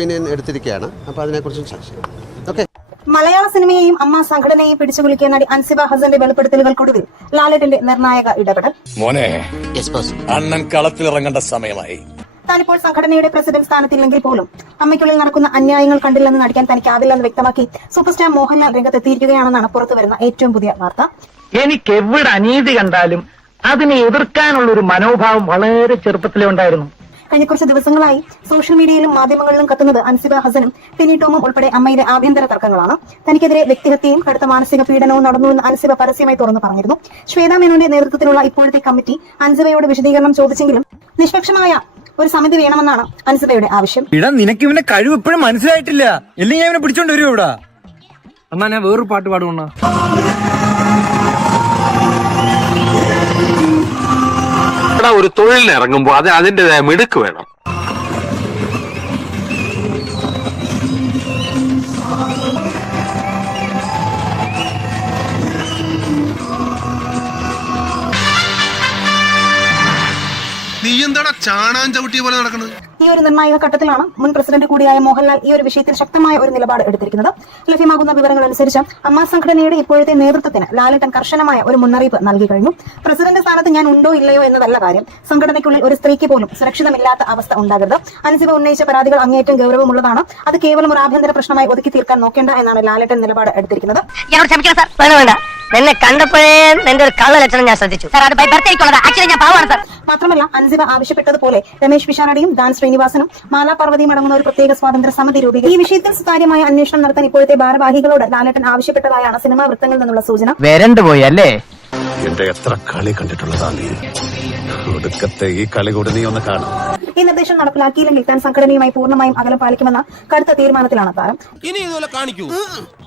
Opinion എടുത്തിരിക്കുകയാണ്. അപ്പോൾ അതിനെക്കുറിച്ചും ചർച്ച ചെയ്യും. ഓക്കെ. മലയാള സിനിമയെയും അമ്മ സംഘടനയെയും പിടിച്ചുകുലുക്കിയ നടി അൻസിബ ഹസന്റെ വെളിപ്പെടുത്തലുകൾക്കൊടുവിൽ ലാലേട്ടന്റെ നിർണായക ഇടപെടൽ. മോനെ, അണ്ണൻ കളത്തിലിറങ്ങേണ്ട സമയമായി. താനിപ്പോൾ സംഘടനയുടെ പ്രസിഡന്റ് സ്ഥാനത്തില്ലെങ്കിൽ പോലും അമ്മയ്ക്കുള്ളിൽ നടക്കുന്ന അന്യായങ്ങൾ കണ്ടില്ലെന്ന് നടിക്കാൻ തനിക്കാവില്ലെന്ന് വ്യക്തമാക്കി സൂപ്പർ സ്റ്റാർ മോഹൻലാൽ രംഗത്തെത്തിയിരിക്കുകയാണെന്നാണ് പുറത്തുവരുന്ന ഏറ്റവും പുതിയ വാർത്ത. എനിക്ക് എവിടെ അനീതി കണ്ടാലും അതിനെ എതിർക്കാനുള്ള ഒരു മനോഭാവം വളരെ ചെറുപ്പത്തിലേ ഉണ്ടായിരുന്നു. കഴിഞ്ഞ കുറച്ച് ദിവസങ്ങളായി സോഷ്യൽ മീഡിയയിലും മാധ്യമങ്ങളിലും കത്തുന്നത് അൻസിബ ഹസനും ടിനി ടോമും ഉൾപ്പെടെ അമ്മയിലെ ആഭ്യന്തര തർക്കങ്ങളാണ്. തനിക്കെതിരെ വ്യക്തിഹത്യയും കടുത്ത മാനസിക പീഡനവും നടന്നുവെന്ന് അൻസിബ പരസ്യമായി തുറന്നു പറഞ്ഞിരുന്നു. ശ്വേതാ മേനോന്റെ നേതൃത്വത്തിലുള്ള ഇപ്പോഴത്തെ കമ്മിറ്റി അൻസിബയോട് വിശദീകരണം ചോദിച്ചെങ്കിലും നിഷ്പക്ഷമായ ഒരു സമിതി വേണമെന്നാണ് അൻസിബയുടെ ആവശ്യം. നിനക്ക് ഇവന്റെ കഴിവ് ഇപ്പോഴും മനസ്സിലായിട്ടില്ല. അല്ലെങ്കിൽ ഞാൻ ഇവനെ പിടിച്ചോണ്ട് വരുമോ ഇവിടെ? എന്നാ ഞാൻ വേറൊരു പാട്ട് പാടുകൊണ്ട. ഒരു തൊഴിലിന് ഇറങ്ങുമ്പോ അത് അതിൻ്റെതായ മിടുക്ക് വേണം. നീ എന്താടാ ചാണാൻ ചവിട്ടിയ പോലെ നടക്കുന്നത്? ഈ ഒരു നിർണായക ഘട്ടത്തിലാണ് മുൻ പ്രസിഡന്റ് കൂടിയായ മോഹൻലാൽ ഈ ഒരു വിഷയത്തിൽ ശക്തമായ ഒരു നിലപാട് എടുത്തിരിക്കുന്നത്. ലഭ്യമാകുന്ന വിവരങ്ങൾ അനുസരിച്ച് അമ്മ സംഘടനയുടെ ഇപ്പോഴത്തെ നേതൃത്വത്തിന് ലാലേട്ടൻ കർശനമായ ഒരു മുന്നറിയിപ്പ് നൽകി കഴിഞ്ഞു. പ്രസിഡന്റ് സ്ഥാനത്ത് ഞാൻ ഉണ്ടോ ഇല്ലയോ എന്നതല്ല കാര്യം, സംഘടനയ്ക്കുള്ളിൽ ഒരു സ്ത്രീക്ക് പോലും സുരക്ഷിതമില്ലാത്ത അവസ്ഥ ഉണ്ടാകരുത്. അൻസിബ ഉന്നയിച്ച പരാതികൾ അങ്ങേയറ്റം ഗൗരവമുള്ളതാണ്. അത് കേവലം ഒരു ആഭ്യന്തര പ്രശ്നമായി ഒതുക്കി തീർക്കാൻ നോക്കേണ്ട എന്നാണ് ലാലേട്ടൻ നിലപാട് എടുത്തിരിക്കുന്നത്. എന്നെ കണ്ടപ്പോഴേ എന്റെ ഒരു കള്ള ലക്ഷണം ഞാൻ ശ്രദ്ധിച്ചു. മാത്രമല്ല അൻസിബ ആവശ്യപ്പെട്ടതുപോലെ രമേശ് പിഷാരടിയും ഡാൻ ശ്രീനിവാസനും മാലാ പാർവതിയും അടങ്ങുന്ന ഒരു പ്രത്യേക സ്വാതന്ത്ര്യ സമിതി രൂപീകരിച്ചു. ഈ വിഷയത്തിൽ സുതാര്യമായ അന്വേഷണം നടത്താൻ ഇപ്പോഴത്തെ ഭാരവാഹികളോട് ലാലേട്ടൻ ആവശ്യപ്പെട്ടതായാണ് സിനിമാ വൃത്തങ്ങളിൽ നിന്നുള്ള സൂചന. വരണ്ടുപോയി അല്ലേ? എന്റെ എത്ര കളി കണ്ടിട്ടുള്ളതാ നീ. ഒടുക്കത്തെ ഈ കളി കൂടെ നീ ഒന്ന് കാണും. ഈ നിർദ്ദേശം നടപ്പിലാക്കിയില്ലെങ്കിൽ താൻ സംഘടനയുമായി പൂർണ്ണമായും അകലം പാലിക്കുമെന്ന കടുത്ത തീരുമാനത്തിലാണ് താരം. ഇനി ഇതുപോലെ കാണിക്കൂ.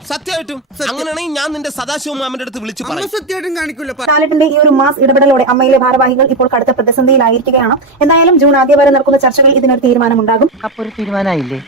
സത്യമായിട്ടും അങ്ങനെയാണെങ്കിൽ ഞാൻ നിന്റെ സദാശിവ മാമന്റെ അടുത്ത് വിളിച്ചു പറയും. സത്യമായിട്ടും കാണിക്കൂല. ലാലേട്ടന്റെ ഈ ഒരു മാസ് ഇടപെടലോടെ അമ്മയിലെ ഭാരവാഹികൾ ഇപ്പോൾ കടുത്ത പ്രതിസന്ധിയിലായിരിക്കുകയാണ്. എന്തായാലും ജൂൺ ആദ്യം വരെ നടക്കുന്ന ചർച്ചകളിൽ ഇതിനൊരു തീരുമാനമുണ്ടാകും. അപ്പൊ ഒരു തീരുമാനമായില്ലേ?